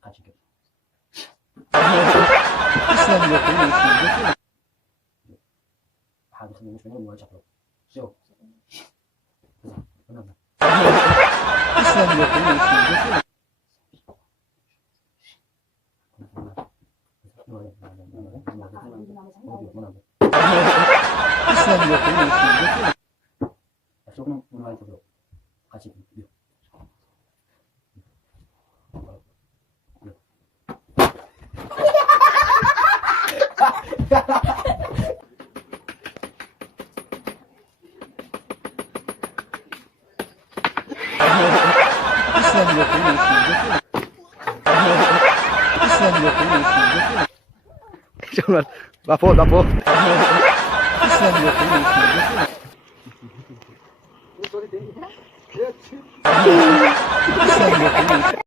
같이 껴. 하기 전에 주는 걸 잡고. 쇼. 끝났다. 조금 문화의 쪽으로 같이 묘. Jangan lapor lapor.